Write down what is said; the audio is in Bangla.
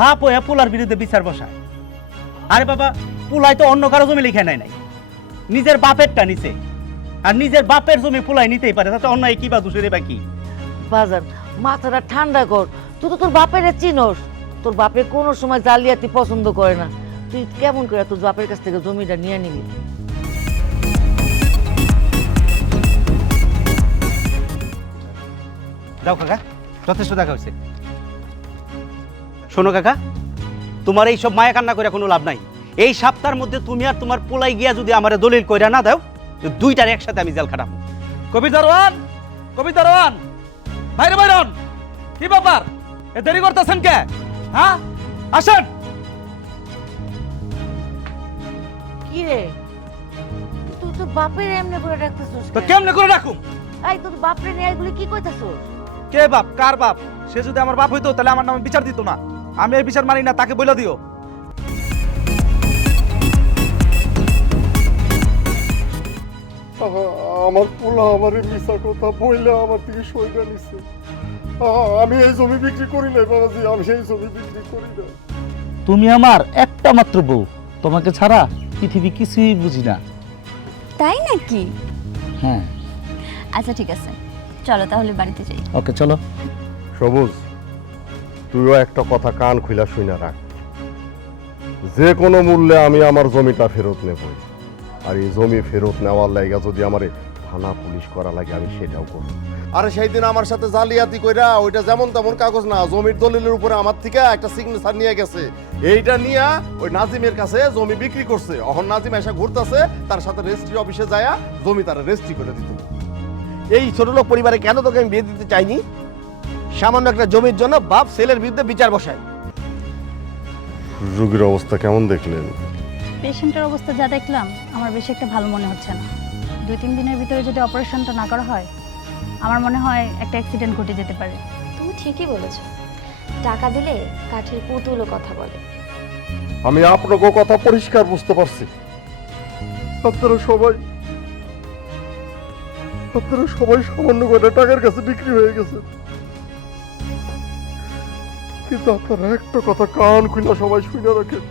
বাপ হয়ে পোলার বিরুদ্ধে বিচার বসায়। আরে বাবা, পোলাই তো অন্য কারো জমি লিখে নেয় নাই, নিজের বাপেরটা নিছে। আর নিজের বাপের জমি পোলাই নিতেই পারে, তাতে অন্যায় কি বা দোষের বা কি? বাজান মাথাটা ঠান্ডা কর, তুই তো তোর বাপের চিনস। তোর বাপে কোনো সময় জালিয়াতি পছন্দ করে না। তুই কেমন করে তোর বাপের কাছ থেকে জমিটা নিয়ে নিবি? যাও কাকা, যথেষ্ট দেখা হয়েছে। শোনো কাকা, তোমার এই সব মায়া কান্না করে কোনো লাভ নাই। এই সপ্তাহের মধ্যে তুমি আর তোমার পোলাই গিয়া যদি আমার দলিল কইরা না দাও, দুইটার একসাথে আমি জেল খাটাবো। কবি দারোয়ান, কবি দারোয়ান, বাইরে বাইরন। কি ব্যাপার, এ দেরি করতেছেন কে? হ্যাঁ, আসেন। কি রে, তুই তোর বাপের এমনি করে রাখতেছিস? তো কেমনে করে রাখুম? এই তোর বাপরে নিয়ে এগুলি কি কইতাছিস? কে বাপ, কার বাপ? সে যদি আমার বাপ হইতো তাহলে আমার নামে বিচার দিত না। আমি এই বিচার মানি না, তাকে বলে দিও। আমার পোলা আমার মিশা কথা বইলে আমার থেকে সইটা নিছে। আমি এই জমি বিক্রি করি নাই বাবাজি, আমি এই জমি বিক্রি করি না। তুমি আমার একটা মাত্র বউ, তোমাকে ছাড়া পৃথিবী কিছুই বুঝি না। তাই নাকি? হ্যাঁ। আচ্ছা ঠিক আছে, চলো তাহলে বাড়িতে যাই। ওকে চলো। সবুজ, তুইও একটা কথা কান খুলা শুনে রাখ, যে কোনো মূল্যে আমি আমার জমিটা ফেরত নেব। আর এই জমি ফেরত নেওয়ার লাগা যদি আমার থানা পুলিশ করা লাগে আমি সেটাও করব। আরে সেই দিন আমার সাথে জালিয়াতি কইরা ওইটা যেমন তেমন কাগজ না, জমির দলিলের উপরে আমার থেকে একটা সিগনেচার নিয়ে গেছে। এইটা নিয়ে ওই নাজিমের কাছে জমি বিক্রি করছে। এখন নাজিম এসে ঘুরতেছে, তার সাথে রেজিস্ট্রি অফিসে যায়া জমি তারা রেজিস্ট্রি করে দিত। এই ছোটলোক পরিবারে কেন তোকে আমি বিয়ে দিতে চাইনি? সামান্য একটা জমির জন্য বাপ ছেলের বিরুদ্ধে বিচার বসায়। রোগীর অবস্থা কেমন দেখলেন? পেশেন্টের অবস্থা যা দেখলাম আমার বেশি একটা ভালো মনে হচ্ছে না। 2-3 দিনের ভিতরে যদি অপারেশনটা না করা হয়, আমার মনে হয় একটা অ্যাক্সিডেন্ট ঘটে যেতে পারে। তুমি ঠিকই বলেছো, টাকা দিলে কাঠের পুতুলও কথা বলে। আমি আপনাকে কথা পরিষ্কার বুঝতে পারছি। আপনারা সবাই সামান্য করে টাকার কাছে বিক্রি হয়ে গেছে। কিন্তু আপনারা একটা কথা কান খুলে সবাই শুনে রাখেন,